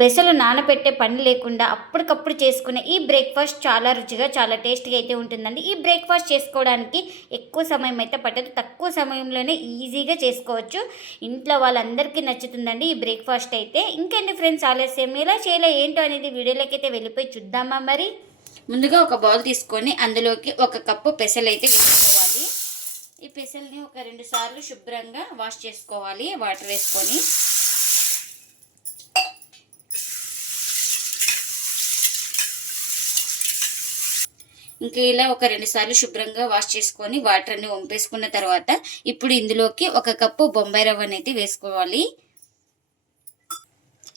పెసలు నానబెట్టే పని లేకుండా అప్పటికప్పుడు చేసుకునే ఈ బ్రేక్ఫాస్ట్ చాలా రుచిగా చాలా టేస్ట్గా అయితే ఉంటుందండి. ఈ బ్రేక్ఫాస్ట్ చేసుకోవడానికి ఎక్కువ సమయం అయితే పట్టదు, తక్కువ సమయంలోనే ఈజీగా చేసుకోవచ్చు. ఇంట్లో వాళ్ళందరికీ నచ్చుతుందండి ఈ బ్రేక్ఫాస్ట్ అయితే. ఇంకేంటి ఫ్రెండ్స్, ఆలస్యం ఎలా చేయాలో ఏంటో అనేది వీడియోలోకి అయితే వెళ్ళిపోయి చూద్దామా మరి. ముందుగా ఒక బౌల్ తీసుకొని అందులోకి 1 కప్పు పెసలు అయితే వేసుకోవాలి. ఈ పెసల్ని ఒక 2 సార్లు శుభ్రంగా వాష్ చేసుకోవాలి వాటర్ వేసుకొని. ఇంకా ఇలా ఒక 2 సార్లు శుభ్రంగా వాష్ చేసుకొని వాటర్ అన్ని వంపేసుకున్న తర్వాత ఇప్పుడు ఇందులోకి 1 కప్పు బొంబాయి రవ్వని అయితే వేసుకోవాలి.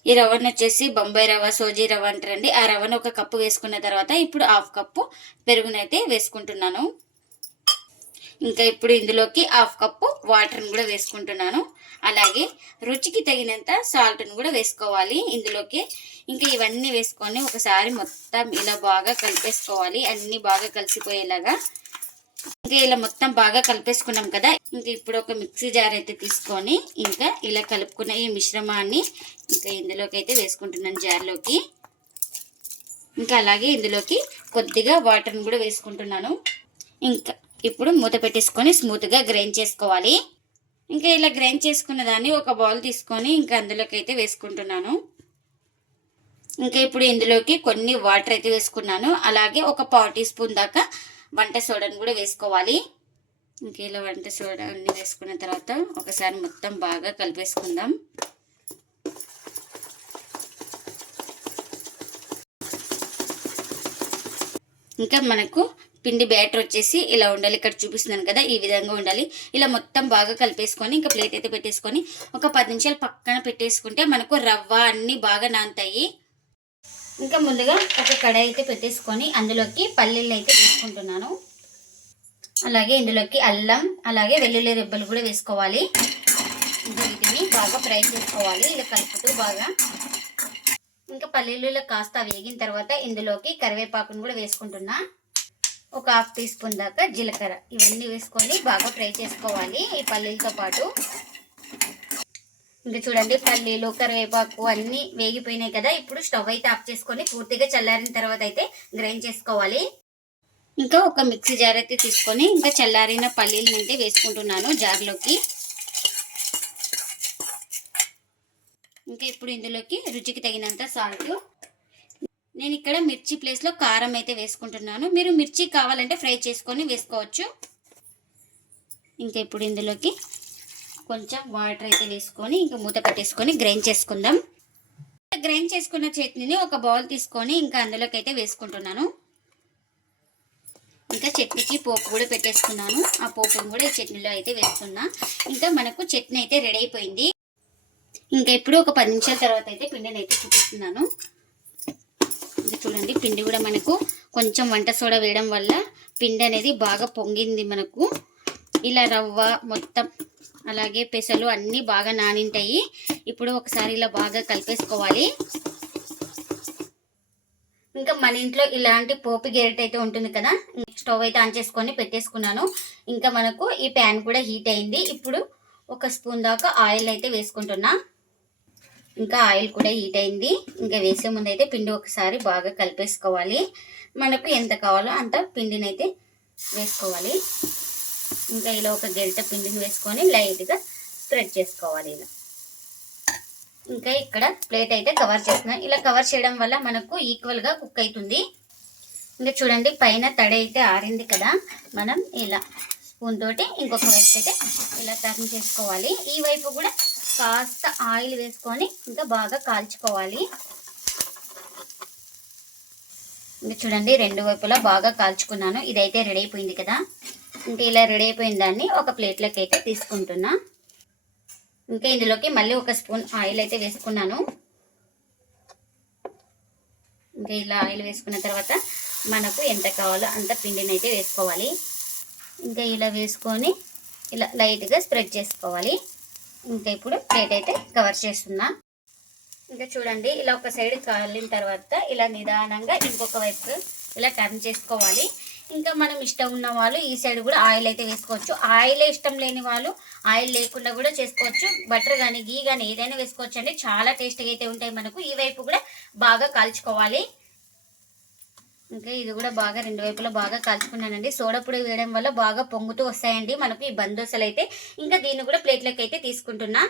ఈ రవ్వను వచ్చేసి బొంబాయి రవ్వ, సోజీ రవ్వ అంటారండి. ఆ రవ్వను 1 కప్పు వేసుకున్న తర్వాత ఇప్పుడు 1/2 కప్పు పెరుగునైతే వేసుకుంటున్నాను. ఇంకా ఇప్పుడు ఇందులోకి 1/2 కప్పు వాటర్ని కూడా వేసుకుంటున్నాను. అలాగే రుచికి తగినంత సాల్ట్ని కూడా వేసుకోవాలి ఇందులోకి. ఇంకా ఇవన్నీ వేసుకొని ఒకసారి మొత్తం ఇలా బాగా కలిపేసుకోవాలి, అన్నీ బాగా కలిసిపోయేలాగా. ఇంకా ఇలా మొత్తం బాగా కలిపేసుకున్నాం కదా. ఇంకా ఇప్పుడు ఒక మిక్సీ జార్ అయితే తీసుకొని ఇంకా ఇలా కలుపుకున్న ఈ మిశ్రమాన్ని ఇంకా ఇందులోకి అయితే వేసుకుంటున్నాను జార్లోకి. ఇంకా అలాగే ఇందులోకి కొద్దిగా వాటర్ని కూడా వేసుకుంటున్నాను. ఇంకా ఇప్పుడు మూత పెట్టేసుకొని స్మూత్గా గ్రైండ్ చేసుకోవాలి. ఇంకా ఇలా గ్రైండ్ చేసుకున్న దాన్ని ఒక బౌల్ తీసుకొని ఇంకా అందులోకి అయితే వేసుకుంటున్నాను. ఇంకా ఇప్పుడు ఇందులోకి కొన్ని వాటర్ అయితే వేసుకున్నాను. అలాగే ఒక 1/4 టీ స్పూన్ దాకా వంట సోడాని కూడా వేసుకోవాలి. ఇంకా ఇలా వంట సోడా అన్ని వేసుకున్న తర్వాత ఒకసారి మొత్తం బాగా కలిపేసుకుందాం. ఇంకా మనకు పిండి బ్యాటర్ వచ్చేసి ఇలా ఉండాలి. ఇక్కడ చూపిస్తున్నాను కదా, ఈ విధంగా ఉండాలి. ఇలా మొత్తం బాగా కలిపేసుకొని ఇంకా ప్లేట్ అయితే పెట్టేసుకొని ఒక 10 నిమిషాలు పక్కన పెట్టేసుకుంటే మనకు రవ్వ అన్నీ బాగా నానుతాయి. ఇంకా ముందుగా ఒక కడాయి అయితే పెట్టేసుకొని అందులోకి పల్లీలు అయితే వేసుకుంటున్నాను. అలాగే ఇందులోకి అల్లం, అలాగే వెల్లుల్లి రెబ్బలు కూడా వేసుకోవాలి. ఇంకా వీటిని బాగా ఫ్రై చేసుకోవాలి ఇలా కలుపుతూ బాగా. ఇంకా పల్లీలు కాస్త వేగిన తర్వాత ఇందులోకి కరివేపాకును కూడా వేసుకుంటున్నా. ఒక 1/2 టీ స్పూన్ దాకా జీలకర్ర, ఇవన్నీ వేసుకొని బాగా ఫ్రై చేసుకోవాలి ఈ పల్లీలతో పాటు. ఇంకా చూడండి, పల్లీలు కరివేపాకు అన్నీ వేగిపోయినాయి కదా. ఇప్పుడు స్టవ్ అయితే ఆఫ్ చేసుకొని పూర్తిగా చల్లారిన తర్వాత అయితే గ్రైండ్ చేసుకోవాలి. ఇంకా ఒక మిక్సీ జార్ అయితే తీసుకొని ఇంకా చల్లారిన పల్లీలను అయితే వేసుకుంటున్నాను జార్లోకి. ఇంకా ఇప్పుడు ఇందులోకి రుచికి తగినంత సాల్ట్. నేను ఇక్కడ మిర్చి ప్లేస్లో కారం అయితే వేసుకుంటున్నాను. మీరు మిర్చి కావాలంటే ఫ్రై చేసుకొని వేసుకోవచ్చు. ఇంకా ఇప్పుడు ఇందులోకి కొంచెం వాటర్ అయితే వేసుకొని ఇంకా మూత పెట్టేసుకొని గ్రైండ్ చేసుకుందాం. గ్రైండ్ చేసుకున్న చట్నీని ఒక బౌల్ తీసుకొని ఇంకా అందులోకి అయితే వేసుకుంటున్నాను. ఇంకా చట్నీకి పోపు కూడా పెట్టేసుకున్నాను. ఆ పోపును కూడా ఈ చట్నీలో అయితే వేస్తున్నా. ఇంకా మనకు చట్నీ అయితే రెడీ అయిపోయింది. ఇంకా ఇప్పుడు ఒక 10 నిమిషాల తర్వాత అయితే పిండిని అయితే చూపిస్తున్నాను. ఇంకా చూడండి, పిండి కూడా మనకు కొంచెం వంట సోడా వేయడం వల్ల పిండి అనేది బాగా పొంగింది మనకు. ఇలా రవ్వ మొత్తం అలాగే పెసలు అన్నీ బాగా నానింటాయి. ఇప్పుడు ఒకసారి ఇలా బాగా కలిపేసుకోవాలి. ఇంకా మన ఇంట్లో ఇలాంటి పోపు గెరిట అయితే ఉంటుంది కదా. స్టవ్ అయితే ఆన్ చేసుకొని పెట్టేసుకున్నాను. ఇంకా మనకు ఈ ప్యాన్ కూడా హీట్ అయింది. ఇప్పుడు 1 స్పూన్ దాకా ఆయిల్ అయితే వేసుకుంటున్నా. ఇంకా ఆయిల్ కూడా హీట్ అయింది. ఇంకా వేసే ముందు అయితే పిండి ఒకసారి బాగా కలిపేసుకోవాలి. మనకు ఎంత కావాలో అంత పిండిని అయితే వేసుకోవాలి. ఇంకా ఇలా ఒక గరిటె పిండిని వేసుకొని లైట్గా స్ప్రెడ్ చేసుకోవాలి ఇలా. ఇంకా ఇక్కడ ప్లేట్ అయితే కవర్ చేస్తున్నాను. ఇలా కవర్ చేయడం వల్ల మనకు ఈక్వల్గా కుక్ అవుతుంది. ఇంకా చూడండి, పైన తడి అయితే ఆరింది కదా. మనం ఇలా స్పూన్ తోటి ఇంకొక వైపు అయితే ఇలా టర్న్ చేసుకోవాలి. ఈ వైపు కూడా కాస్త ఆయిల్ వేసుకొని ఇంకా బాగా కాల్చుకోవాలి. ఇంకా చూడండి, 2 వైపులా బాగా కాల్చుకున్నాను. ఇదైతే రెడీ అయిపోయింది కదా. ఇంకా ఇలా రెడీ అయిపోయిన దాన్ని ఒక ప్లేట్లోకి అయితే తీసుకుంటున్నా. ఇంకా ఇందులోకి మళ్ళీ 1 స్పూన్ ఆయిల్ అయితే వేసుకున్నాను. ఇంకా ఇలా ఆయిల్ వేసుకున్న తర్వాత మనకు ఎంత కావాలో అంత పిండిని అయితే వేసుకోవాలి. ఇంకా ఇలా వేసుకొని ఇలా లైట్గా స్ప్రెడ్ చేసుకోవాలి. ఇంకా ఇప్పుడు ప్లేట్ అయితే కవర్ చేస్తున్నా. ఇంకా చూడండి, ఇలా ఒక సైడ్ కాలిన తర్వాత ఇలా నిదానంగా ఇంకొక వైపు ఇలా టర్న్ చేసుకోవాలి. ఇంకా మనం ఇష్టం ఉన్న వాళ్ళు ఈ సైడ్ కూడా ఆయిల్ అయితే వేసుకోవచ్చు. ఆయిలే ఇష్టం లేని వాళ్ళు ఆయిల్ లేకుండా కూడా చేసుకోవచ్చు. బటర్ కానీ గీ కానీ ఏదైనా వేసుకోవచ్చు అండి. చాలా టేస్ట్గా అయితే ఉంటాయి మనకు. ఈ వైపు కూడా బాగా కాల్చుకోవాలి. ఇంకా ఇది కూడా బాగా రెండు వైపులా బాగా కాల్చుకున్నానండి. సోడా పొడి వేయడం వల్ల బాగా పొంగుతూ వస్తాయండి మనకు ఈ బందోసలు అయితే. ఇంకా దీన్ని కూడా ప్లేట్లోకి అయితే తీసుకుంటున్నా.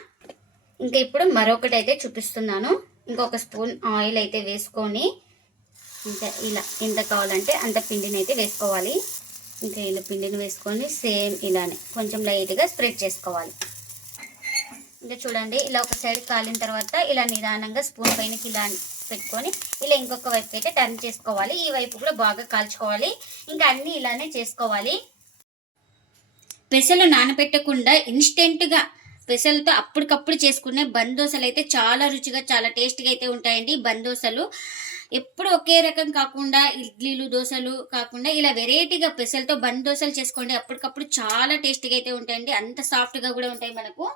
ఇంకా ఇప్పుడు మరొకటి అయితే చూపిస్తున్నాను. ఇంకొక స్పూన్ ఆయిల్ అయితే వేసుకొని ఇంకా ఇలా ఎంత కావాలంటే అంత పిండిని అయితే వేసుకోవాలి. ఇంకా ఇలా పిండిని వేసుకొని సేమ్ ఇలానే కొంచెం లైట్గా స్ప్రెడ్ చేసుకోవాలి. ఇంకా చూడండి ఇలా ఒక సైడ్ కాలిన తర్వాత ఇలా నిదానంగా స్పూన్ పైనకి ఇలా పెట్టుకొని ఇలా ఇంకొక వైపు అయితే టర్న్ చేసుకోవాలి. ఈ వైపు కూడా బాగా కాల్చుకోవాలి. ఇంకా అన్నీ ఇలానే చేసుకోవాలి. పెసలు నానబెట్టకుండా ఇన్స్టెంట్గా పెసలతో అప్పటికప్పుడు చేసుకునే బందోసలు అయితే చాలా రుచిగా చాలా టేస్ట్గా అయితే ఉంటాయండి. బందోసలు ఎప్పుడు ఒకే రకం కాకుండా ఇడ్లీలు దోశలు కాకుండా ఇలా వెరైటీగా పెసలతో బందోసలు చేసుకోండి. అప్పటికప్పుడు చాలా టేస్ట్గా అయితే ఉంటాయండి. అంత సాఫ్ట్గా కూడా ఉంటాయి మనకు.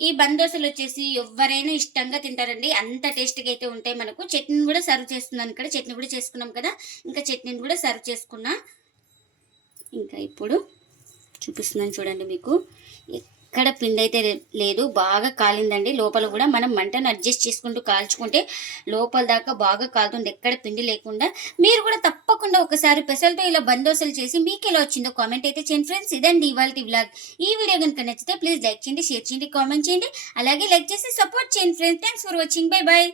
ఈ బందోసలు వచ్చేసి ఎవరైనా ఇష్టంగా తింటారండి. అంత టేస్ట్గా అయితే ఉంటాయి మనకు. చట్నీని కూడా సర్వ్ చేస్తున్నాను. ఇక్కడ చట్నీ కూడా చేసుకున్నాం కదా, ఇంకా చట్నీని కూడా సర్వ్ చేసుకున్నా. ఇంకా ఇప్పుడు చూపిస్తున్నాను చూడండి. మీకు ఎక్కడ పిండి అయితే లేదు, బాగా కాలిందండి. లోపల కూడా మనం మంటను అడ్జస్ట్ చేసుకుంటూ కాల్చుకుంటే లోపల దాకా బాగా కాలుతుంది, ఎక్కడ పిండి లేకుండా. మీరు కూడా తప్పకుండా ఒకసారి పెసలతో ఇలా బందోసలు చేసి మీకు ఎలా వచ్చిందో కామెంట్ అయితే చేయండి ఫ్రెండ్స్. ఇదండి ఇవాళ వ్లాగ్. ఈ వీడియో కనుక నచ్చితే ప్లీజ్ లైక్ చేయండి, షేర్ చేయండి, కామెంట్ చేయండి. అలాగే లైక్ చేసి సపోర్ట్ చేయండి friends. Thanks for watching. Bye bye.